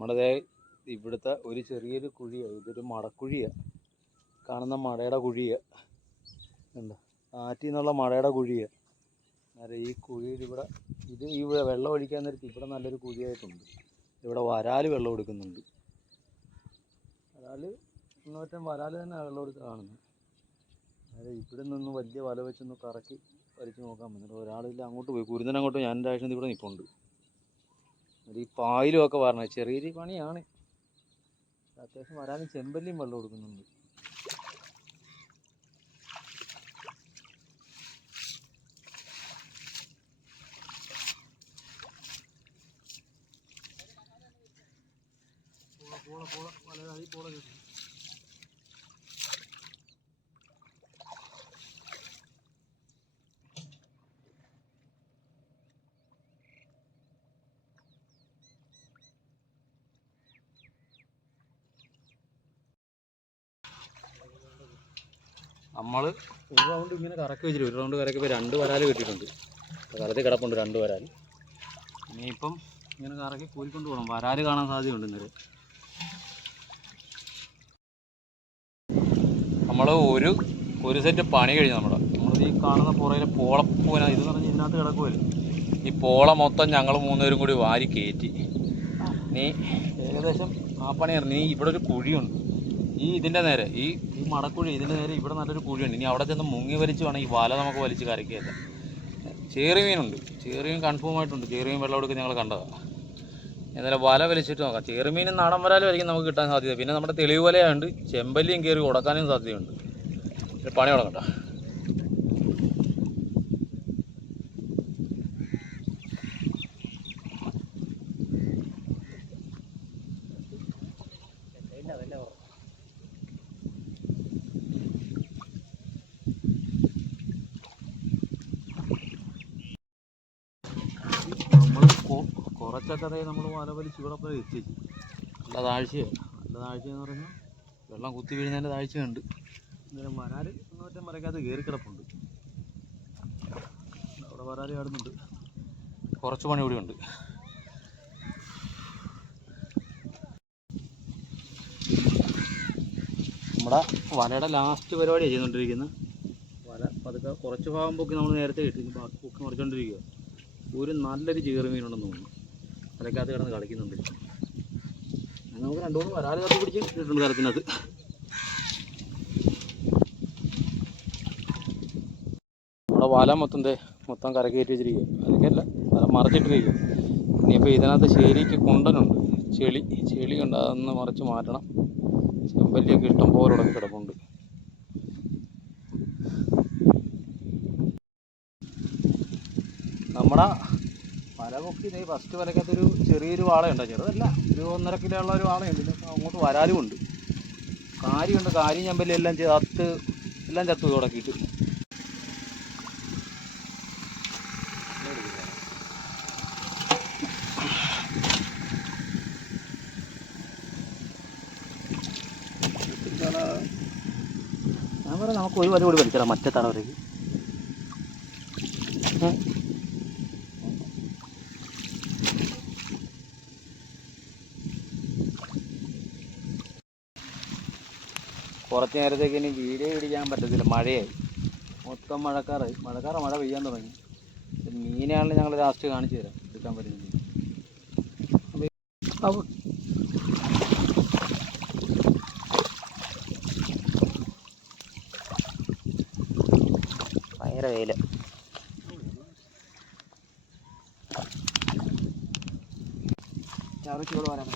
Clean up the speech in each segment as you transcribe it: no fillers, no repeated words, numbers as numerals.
നമ്മുടെ ഇവിടുത്തെ ഒരു ചെറിയൊരു കുഴിയാണ്. ഇതൊരു മടക്കുഴിയാണ്. കാണുന്ന മടയുടെ കുഴിയാണ്. എന്താ ആറ്റിൽ നിന്നുള്ള മടയുടെ കുഴിയാണ്. അന്നേരം ഈ കുഴിയിൽ ഇവിടെ വെള്ളം ഒഴിക്കാൻ നേരത്ത് ഇവിടെ നല്ലൊരു കുഴിയായിട്ടുണ്ട്. ഇവിടെ വരാൽ വെള്ളം എടുക്കുന്നുണ്ട്. വരാൽ തന്നെ വെള്ളം എടുത്ത് കാണുന്നത്. അതായത് ഇവിടെ നിന്ന് വലിയ വല വെച്ചൊന്ന് കറക്കി വലിച്ചു നോക്കാൻ പറ്റും. ഒരാളില്ല, അങ്ങോട്ട് പോയി കുരുന്നനങ്ങോട്ട് ഞാൻ എൻ്റെ ആവശ്യം ഇവിടെ നിൽപ്പുണ്ട്. ഈ പായലും ഒക്കെ പറഞ്ഞത് ചെറിയൊരു പണിയാണ്. അത്യാവശ്യം വരാനും ചെമ്പല്ലിയും വെള്ളം കൊടുക്കുന്നുണ്ട്. നമ്മൾ ഒരു റൗണ്ട് ഇങ്ങനെ കറക്കി വെച്ചിട്ട് ഒരു റൗണ്ട് കറക്കിയപ്പോൾ 2 വരാൽ കിട്ടിയിട്ടുണ്ട്. കറത്തി കിടപ്പുണ്ട് 2 വരാൽ. ഇനിയിപ്പം ഇങ്ങനെ കറക്കി കോരിക്കൊണ്ട് പോകണം. വരാൽ കാണാൻ സാധ്യതയുണ്ട് ഇന്നലെ. നമ്മൾ ഒരു സെറ്റ് പണി കഴിഞ്ഞു. നമ്മൾ ഈ കാണുന്ന പുറയിലെ പോളപ്പൂന ഇതെന്ന് പറഞ്ഞാൽ ഇതിനകത്ത് കിടക്കുമല്ലോ. ഈ പോള മൊത്തം ഞങ്ങൾ 3 പേരും കൂടി വാരി കയറ്റി. നീ ഏകദേശം ആ പണിയായിരുന്നു. നീ ഇവിടെ ഒരു കുഴിയുണ്ട്. ഇതിൻ്റെ നേരെ ഈ മടക്കുഴി ഇതിൻ്റെ നേരെ ഇവിടെ നല്ലൊരു കുഴിയുണ്ട്. ഇനി അവിടെ ചെന്ന് മുങ്ങി വലിച്ച് വേണം ഈ വല നമുക്ക് വലിച്ച് കരക്കിയല്ല. ചേറിമീനുണ്ട്. ചേറിമീൻ കൺഫേം ആയിട്ടുണ്ട്. ചേറിമീൻ വെള്ളം എടുക്കുക ഞങ്ങൾ കണ്ടതാണ്. എന്നാലും വല വലിച്ചിട്ട് നോക്കാം. ചേറുമീനും നാടൻ വരാലുമായിരിക്കും നമുക്ക് കിട്ടാൻ സാധ്യത. പിന്നെ നമ്മുടെ തെളിവ് വലയുണ്ട്. ചെമ്പല്ലിയും കയറി ഉടക്കാനും സാധ്യതയുണ്ട്. പണി തുടങ്ങട്ടോ. കുറച്ചൊക്കെ നമ്മൾ വല വലിച്ച് ഇവിടെ പോയി എത്തിച്ചു. നല്ല താഴ്ചയെന്ന് പറഞ്ഞാൽ വെള്ളം കുത്തി വീഴുന്നതിൻ്റെ താഴ്ചയുണ്ട്. അന്നേരം വരാൽ ഒന്നൊറ്റം മരക്കകത്ത് കയറി കിടപ്പുണ്ട്. അവിടെ വരാൽ ചാടുന്നുണ്ട്. കുറച്ച് പണി ഇവിടെ ഉണ്ട്. നമ്മുടെ വലയുടെ ലാസ്റ്റ് പരിപാടിയാണ് ചെയ്തുകൊണ്ടിരിക്കുന്നത്. വല പതുക്കെ കുറച്ച് ഭാഗം പൊക്കി നമ്മൾ നേരത്തെ കിട്ടി. ബാക്കി പൊക്കി മറിച്ചുകൊണ്ടിരിക്കുക. ഒരു നല്ലൊരു ചേറുമീനുണ്ടെന്ന് തോന്നുന്നു. വലക്കകത്ത് കിടന്ന് കളിക്കുന്നുണ്ട്. നമുക്ക് 2-3 വരാൽ കത്തി പിടിച്ച് ഇട്ടിട്ടുണ്ട് കരത്തിനകത്ത്. നമ്മുടെ വല മൊത്തം കരകയറ്റി വെച്ചിരിക്കുക. കരക്കല്ല, വല മറിച്ചിട്ടിരിക്കുക. ഇനിയിപ്പോൾ ഇതിനകത്ത് ശരിക്ക് കുണ്ടനുണ്ട്. ചെളി ഉണ്ട്. അതൊന്ന് മറിച്ച് മാറ്റണം. ചെമ്പല്ലിയൊക്കെ ഇഷ്ടം പോലെ ഉടക്കി കിടപ്പുണ്ട്. നമ്മുടെ വല പൊക്കി ഫസ്റ്റ് വലക്കകത്തൊരു ചെറിയൊരു വാളയുണ്ട്. ചെറുതല്ല, ഒരു 1.5 കിലോ ഉള്ള ഒരു വാളയുണ്ട്. പിന്നെ അങ്ങോട്ട് വരാലുമുണ്ട്. കാര്യമുണ്ട്. കാര്യം ചെമ്പല്ലി എല്ലാം ചത്തു തുടക്കിയിട്ട്. ഞാൻ പറയാം നമുക്ക് ഒരു വല കൂടി വലിച്ചടാം മറ്റേ തടവരേക്ക്. കുറച്ച് നേരത്തേക്ക് ഇനി വീഡിയോ പിടിക്കാൻ പറ്റത്തില്ല. മഴയായി. മൊത്തം മഴ പെയ്യാൻ തുടങ്ങി. മീനാണെങ്കിലും ഞങ്ങൾ ലാസ്റ്റ് കാണിച്ചു തരാം എടുക്കാൻ പറ്റുന്നത്. ഭയങ്കര വെയില്. ചൂട് വരാൻ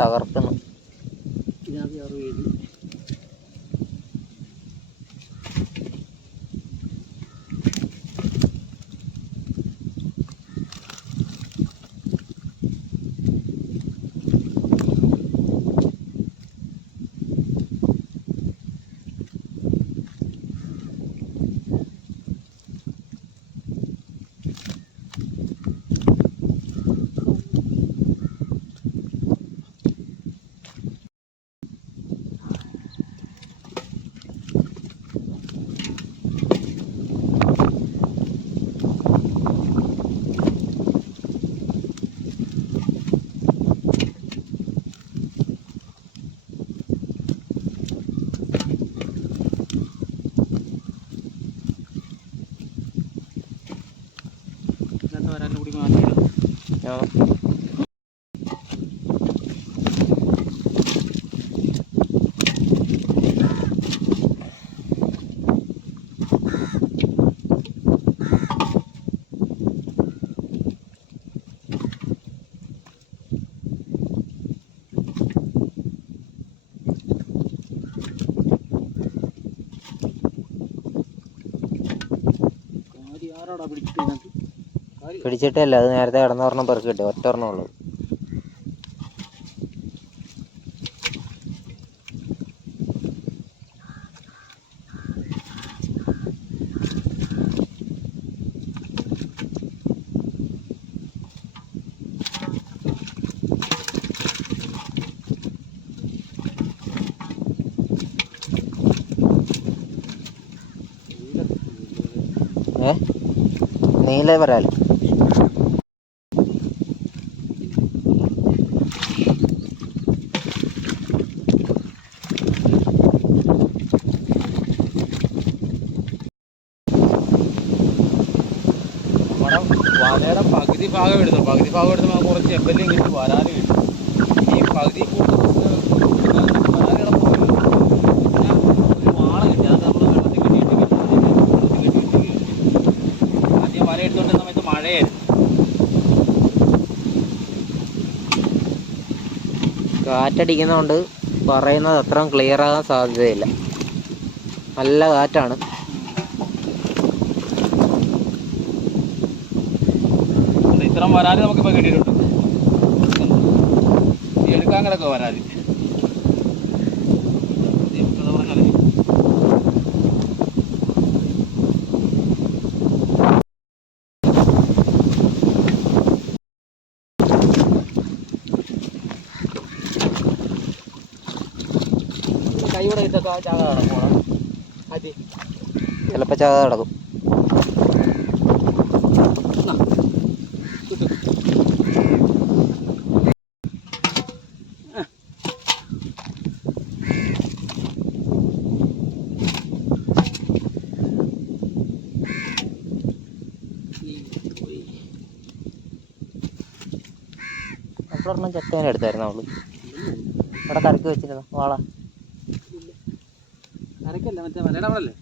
തകർക്കുന്നു. പിടിച്ചിട്ടല്ല, അത് നേരത്തെ കിടന്നൊരെണ്ണം പെറുക്കി കിട്ടും. ഒറ്റൊരെണ്ണം ഉള്ളൂ. നീല വരാല്. വലയുടെ പകുതി ഭാഗം എടുത്തു നമുക്ക് കുറച്ച് എമ്പലും കിട്ടും, വരാല് കിട്ടും. ഈ പകുതി വരാല് കിടന്നു ഒരു വാള കിട്ടി. അത് നമ്മൾ വെള്ളത്തിൽ കെട്ടിയിട്ട് ആദ്യം വല എടുത്തുകൊണ്ടിരുന്ന സമയത്ത് മഴയായിരുന്നു. കാറ്റടിക്കുന്നതുകൊണ്ട് പറയുന്നത് അത്രയും ക്ലിയർ ആകാൻ സാധ്യതയില്ല. നല്ല കാറ്റാണ്. ഇത്രയും വരാല് നമുക്കിപ്പോൾ കിട്ടിയിട്ടുണ്ട്. എടുക്കാൻ കിടക്കുക വരാല്. കൈയോടെ ഇട്ടൊക്കെ ചാക കിടക്കണം. ചിലപ്പോൾ ചാക കിടക്കും. ഒരെണ്ണം ചത്തേനെ എടുത്തായിരുന്നു അവള്. അവിടെ കരക്ക് വെച്ചിരുന്നു വാള. കരക്കല്ല, മറ്റേ വലയുടെ അവിടെ അല്ലേ.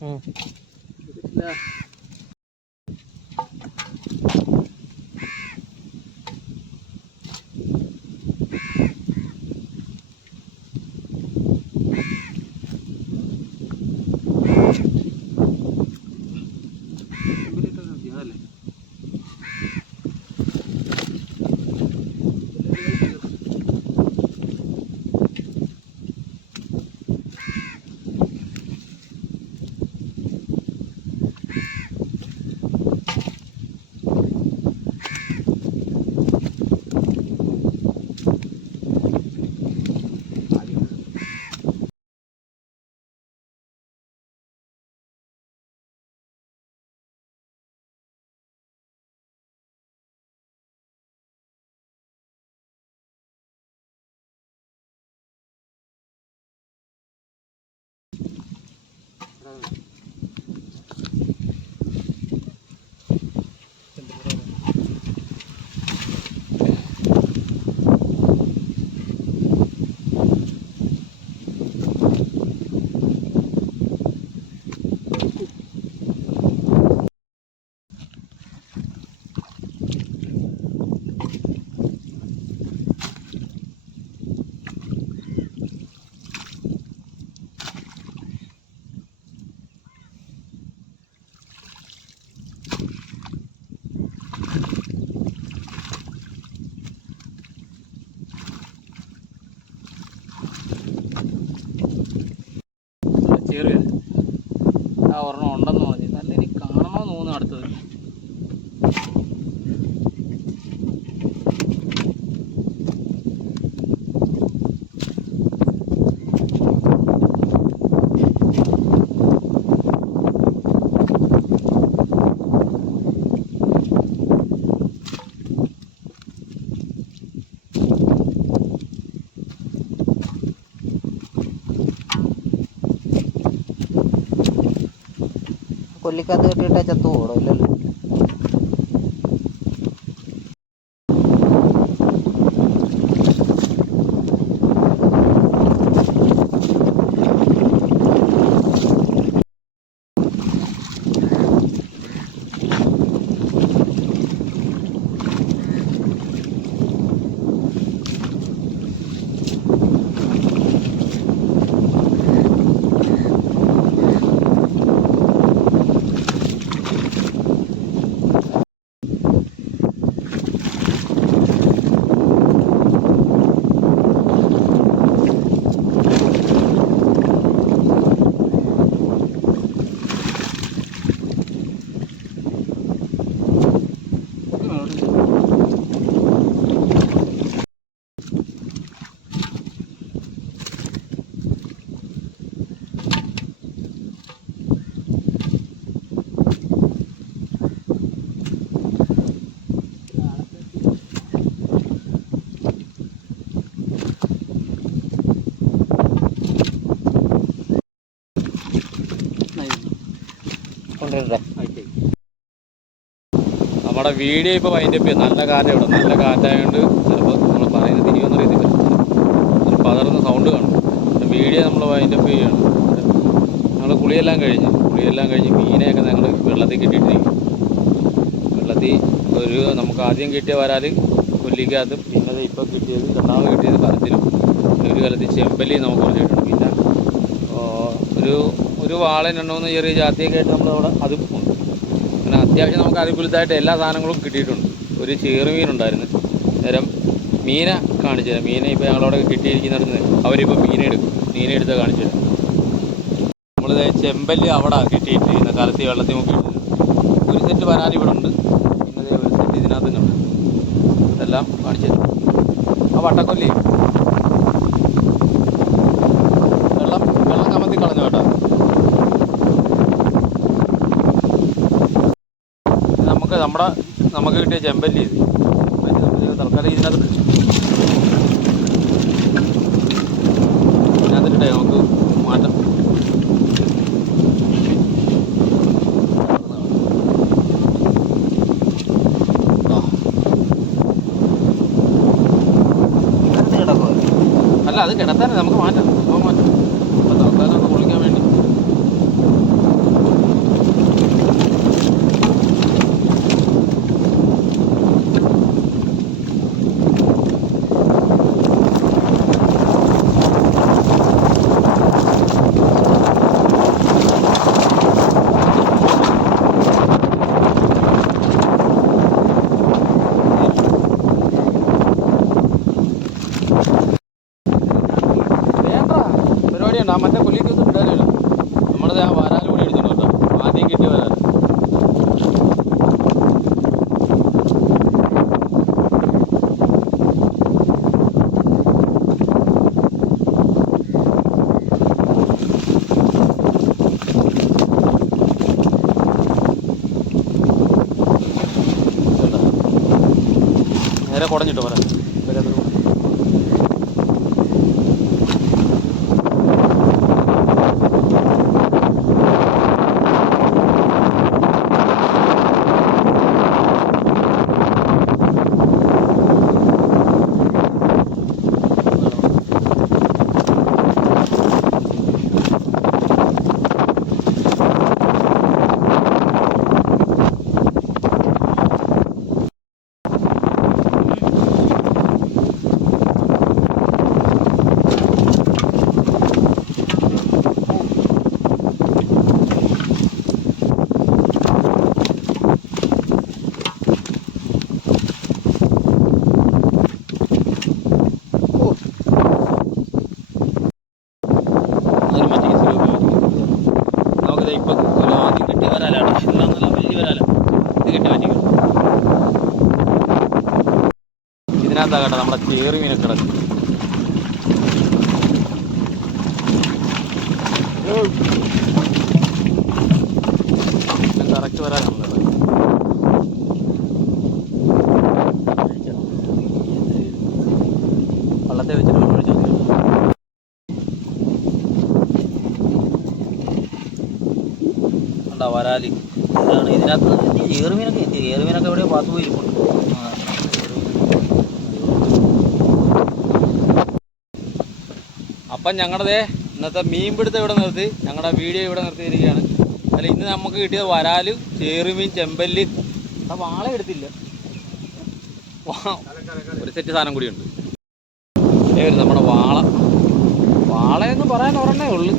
ഒരെണ്ണം ഉണ്ടെന്ന് പറഞ്ഞു. നല്ല ഇനി കാണണമെന്ന് തോന്നുന്നു അടുത്തത്. കൊല്ലിക്കകത്ത് കെട്ടിയിട്ടാ ചത്തു പോകണോ? ഇല്ലല്ലോ. കൊണ്ടുവരട്ടെ. നമ്മുടെ വീഡിയോ ഇപ്പോൾ വൈൻഡപ്പ് ചെയ്യും. നല്ല കാറ്റ് ഇവിടെ, നല്ല കാറ്റായതുകൊണ്ട് ചിലപ്പോൾ നമ്മൾ പറയുന്നത് തിരിവെന്ന് അറിയത്തില്ല, ഒരു പതറുന്ന സൗണ്ട് കാണും. വീഡിയോ നമ്മൾ വൈൻഡപ്പ് ചെയ്യുകയാണ്. ഞങ്ങൾ കുളിയെല്ലാം കഴിഞ്ഞ് മീനെയൊക്കെ ഞങ്ങൾ വെള്ളത്തിൽ കിട്ടിയിട്ടിരിക്കും. വെള്ളത്തിൽ നമുക്ക് ആദ്യം കിട്ടിയ വരാൽ കൊല്ലിക്കകത്തും, പിന്നെ ഇപ്പോൾ കിട്ടിയത് രണ്ടാമത് കിട്ടിയത് കലത്തിലും, ഒരു കലത്തിൽ ചെമ്പല്ലി നമുക്ക് പറഞ്ഞിട്ടുണ്ട്. പിന്നെ ഒരു വാളൻ ഉണ്ടോന്ന് ചെറിയ ജാതിയൊക്കെ ആയിട്ട് നമ്മളവിടെ അതും ഉണ്ട്. പിന്നെ അത്യാവശ്യം നമുക്ക് അതിപുലത്തായിട്ട് എല്ലാ സാധനങ്ങളും കിട്ടിയിട്ടുണ്ട്. ഒരു ചെറുമീനുണ്ടായിരുന്നു. നേരം മീനെ കാണിച്ചു തരാം. മീനെ ഇപ്പോൾ ഞങ്ങളവിടെ കിട്ടിയിരിക്കുന്നിടത്ത് അവരിപ്പോൾ മീനെടുത്ത് കാണിച്ചു തരാം. നമ്മളിത് ചെമ്പല്ലി അവിടെ കിട്ടിയിട്ടിരിക്കുന്ന കലത്തി വെള്ളത്തിൽ നോക്കിയിട്ടുണ്ട്. ഒരു സെറ്റ് വരാൻ ഇവിടെ ഉണ്ട്, പിന്നെ ഒരു സെറ്റ് ഇതിനകത്ത് തന്നെ ഉണ്ട്. ഇതെല്ലാം കാണിച്ചു തരാം. ആ വട്ടക്കൊല്ലി വെള്ളം കമത്തി കളഞ്ഞു കേട്ടോ. നമുക്ക് കിട്ടിയ ചെമ്പല്ലി ഇത്. തൽക്കാലം ഇതിനകത്തിട്ടേ നമുക്ക് മാറ്റാം. അല്ല, അത് കിടത്താനേ നമുക്ക് മാറ്റാം. അപ്പോൾ തൽക്കാലം നമുക്ക് കുളിക്കാൻ വേണ്ടി പരിപാടിയുണ്ട്. ആ മറ്റേ കൊല്ലിക്ക് ഒന്നും ഇടാനില്ല. നമ്മളത് ആ വരാലും കൂടി എടുത്തോണ്ട് കേട്ടോ. ആദ്യം കിട്ടിയ വരാൽ. നേരെ കുടഞ്ഞിട്ടോ വരാൻ. നമുക്കിത് ഇപ്പം വലിയ വരാലാണ്, എല്ലാം നല്ല വലിയ വരാല. ഇത് കെട്ടി പറ്റിക്കും. ഇതിനകത്താ കേട്ടോ നമ്മുടെ ചേറ് മീനൊക്കെ കിടക്കും. കറക്റ്റ് വരാലാണ് വള്ളത്തെ വെച്ചിട്ട് വെള്ളം ഒഴിച്ചു ഉണ്ടോ വരാല്. ഇതാണ് ഇതിനകത്ത് ഏറുമീനൊക്കെ എത്തി. ഏറുമീനൊക്കെ എവിടെയോ പാത്തു പോയിരിക്കുന്നു. അപ്പം ഞങ്ങളുടെ ഇന്നത്തെ മീൻ പിടുത്തം ഇവിടെ നിർത്തി, ഞങ്ങളുടെ വീഡിയോ ഇവിടെ നിർത്തിയിരിക്കുകയാണ്. അല്ല, ഇന്ന് നമുക്ക് കിട്ടിയത് വരാല്, ചേറുമീൻ, ചെമ്പല്ലി. വാള എടുത്തില്ല, ഒരു സെറ്റ് സാധനം കൂടിയുണ്ട്. നമ്മുടെ വാളയെന്ന് പറയാൻ ഒരെണ്ണേ ഉള്ളു,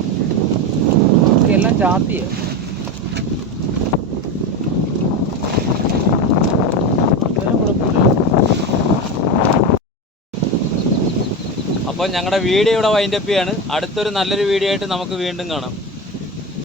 എല്ലാം ചാത്തിയ. അപ്പോൾ ഞങ്ങളുടെ വീഡിയോ ഇവിടെ വൈൻഡപ്പ് ചെയ്യാണ്. അടുത്തൊരു നല്ലൊരു വീഡിയോ ആയിട്ട് നമുക്ക് വീണ്ടും കാണാം.